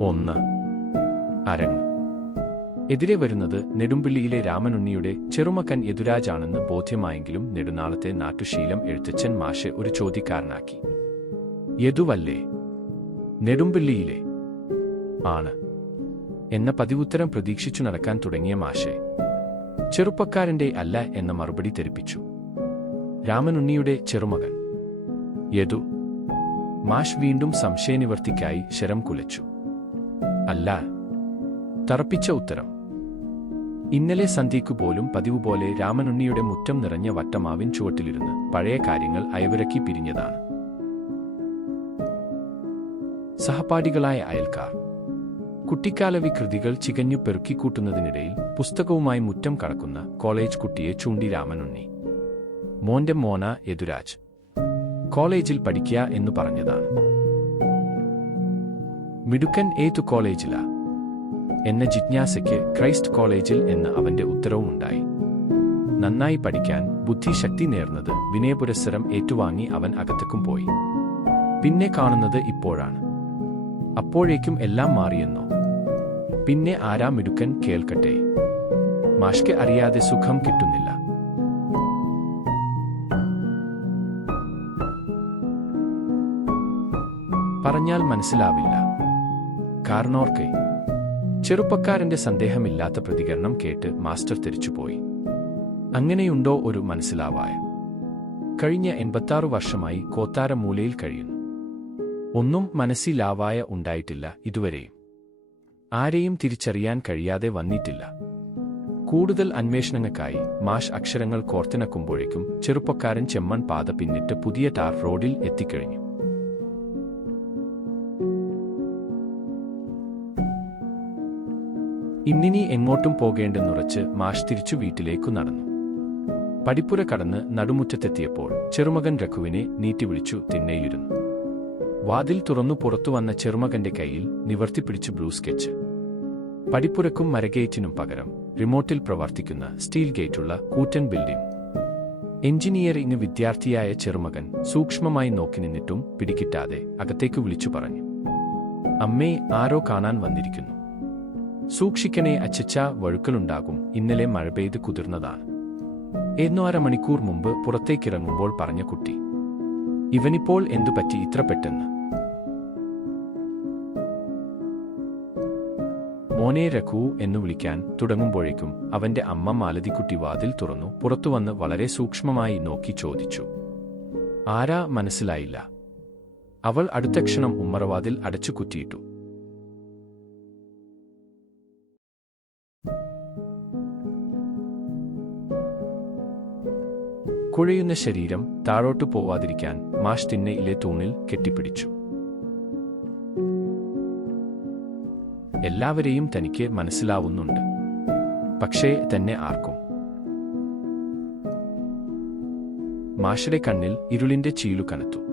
1. അരങ്ങ്. എതിരെ വരുന്നത് നെടുമ്പിള്ളിയിലെ രാമനുണ്ണിയുടെ ചെറുമകൻ യദുരാജാണെന്ന് ബോധ്യമായെങ്കിലും നെടുനാളത്തെ നാട്ടുശീലം എഴുത്തച്ഛൻ മാഷെ ഒരു ചോദ്യക്കാരനാക്കി. യദുവല്ലേ? നെടുമ്പിള്ളിയിലെ? ആണ് എന്ന പതിവുത്തരം പ്രതീക്ഷിച്ചു നടക്കാൻ തുടങ്ങിയ മാഷെ ചെറുപ്പക്കാരന്റെ അല്ല എന്ന മറുപടി തെറിപ്പിച്ചു. രാമനുണ്ണിയുടെ ചെറുമകൻ യദു. മാഷ് വീണ്ടും സംശയനിവർത്തിക്കായി ശരം കുലച്ചു. അല്ല. തറപ്പിച്ച ഉത്തരം. ഇന്നലെ സന്ധ്യയ്ക്കു പോലും പതിവുപോലെ രാമനുണ്ണിയുടെ മുറ്റം നിറഞ്ഞ വട്ടമാവിൻ ചുവട്ടിലിരുന്ന് പഴയ കാര്യങ്ങൾ അയവിറക്കി പിരിഞ്ഞതാണ്. സഹപാഠികളായ അയൽക്കാർ കുട്ടിക്കാല വികൃതികൾ ചികഞ്ഞു പെറുക്കിക്കൂട്ടുന്നതിനിടയിൽ പുസ്തകവുമായി മുറ്റം കടക്കുന്ന കോളേജ് കുട്ടിയെ ചൂണ്ടി രാമനുണ്ണി. മോന്റെ മോന യദുരാജ്. കോളേജിൽ പഠിക്കുക എന്നു പറഞ്ഞതാണ്. മിടുക്കൻ ഏതു കോളേജിലാ എന്ന ജിജ്ഞാസയ്ക്ക് ക്രൈസ്റ്റ് കോളേജിൽ എന്ന് അവന്റെ ഉത്തരവുമുണ്ടായി. നന്നായി പഠിക്കാൻ ബുദ്ധിശക്തി നേർന്നത് വിനയപുരസ്സരം ഏറ്റുവാങ്ങി അവൻ അകത്തേക്കും പോയി. പിന്നെ കാണുന്നത് ഇപ്പോഴാണ്. അപ്പോഴേക്കും എല്ലാം മാറിയെന്നോ? പിന്നെ ആരാ മിടുക്കൻ കേൾക്കട്ടെ? മാഷ്ക്ക് അറിയാതെ സുഖം കിട്ടുന്നില്ല. പറഞ്ഞാൽ മനസ്സിലാവില്ല. കാരണോർക്കെ. ചെറുപ്പക്കാരന്റെ സന്ദേഹമില്ലാത്ത പ്രതികരണം കേട്ട് മാസ്റ്റർ തിരിച്ചുപോയി. അങ്ങനെയുണ്ടോ ഒരു മനസ്സിലാവായ? കഴിഞ്ഞ 86 വർഷമായി കോത്താര മൂലയിൽ കഴിയുന്നു. ഒന്നും മനസ്സിലാവായ ഉണ്ടായിട്ടില്ല ഇതുവരെയും. ആരെയും തിരിച്ചറിയാൻ കഴിയാതെ വന്നിട്ടില്ല. കൂടുതൽ അന്വേഷണങ്ങൾക്കായി മാഷ് അക്ഷരങ്ങൾ കോർത്തിണക്കുമ്പോഴേക്കും ചെറുപ്പക്കാരൻ ചെമ്മൺ പാത പിന്നിട്ട് പുതിയ ടാർ റോഡിൽ എത്തിക്കഴിഞ്ഞു. ഇന്നിനി എങ്ങോട്ടും പോകേണ്ടെന്നുറച്ച് മാഷ് തിരിച്ചു വീട്ടിലേക്കു നടന്നു. പടിപ്പുര കടന്ന് നടുമുറ്റത്തെത്തിയപ്പോൾ ചെറുമകൻ രഘുവിനെ നീട്ടിവിളിച്ചു തിണ്ണയിലിരുന്നു. വാതിൽ തുറന്നു പുറത്തുവന്ന ചെറുമകന്റെ കയ്യിൽ നിവർത്തിപ്പിടിച്ച് ബ്ലൂ സ്കെച്ച്. പടിപ്പുരക്കും മരഗേറ്റിനും പകരം റിമോട്ടിൽ പ്രവർത്തിക്കുന്ന സ്റ്റീൽ ഗേറ്റുള്ള കൂറ്റൻ ബിൽഡിംഗ്. എഞ്ചിനീയറിംഗ് വിദ്യാർത്ഥിയായ ചെറുമകൻ സൂക്ഷ്മമായി നോക്കി നിന്നിട്ടും പിടികിട്ടാതെ അകത്തേക്ക് വിളിച്ചു പറഞ്ഞു. അമ്മേ, ആരോ കാണാൻ വന്നിരിക്കുന്നു. സൂക്ഷിക്കണേ അച്ചച്ച, വഴുക്കലുണ്ടാകും. ഇന്നലെ മഴ പെയ്ത് കുതിർന്നതാണ്. 1.5 മണിക്കൂർ മുമ്പ് പുറത്തേക്കിറങ്ങുമ്പോൾ പറഞ്ഞ കുട്ടി. ഇവനിപ്പോൾ എന്തുപറ്റി ഇത്ര പെട്ടെന്ന്? മോനെ രഘു എന്നു വിളിക്കാൻ തുടങ്ങുമ്പോഴേക്കും അവന്റെ അമ്മ മാലതിക്കുട്ടി വാതിൽ തുറന്നു പുറത്തുവന്ന് വളരെ സൂക്ഷ്മമായി നോക്കി ചോദിച്ചു. ആരാ? മനസ്സിലായില്ല. അവൾ അടുത്ത ക്ഷണം ഉമ്മറവാതിൽ അടച്ചു കുറ്റിയിട്ടു. കുഴയുന്ന ശരീരം താഴോട്ടു പോവാതിരിക്കാൻ മാഷ് തിണ്ണയിലെ തൂണിൽ കെട്ടിപ്പിടിച്ചു. എല്ലാവരെയും തനിക്ക് മനസ്സിലാവുന്നുണ്ട്. പക്ഷേ തന്നെ ആർക്കും. മാഷയുടെ കണ്ണിൽ ഇരുളിന്റെ ചീലു കനത്തു.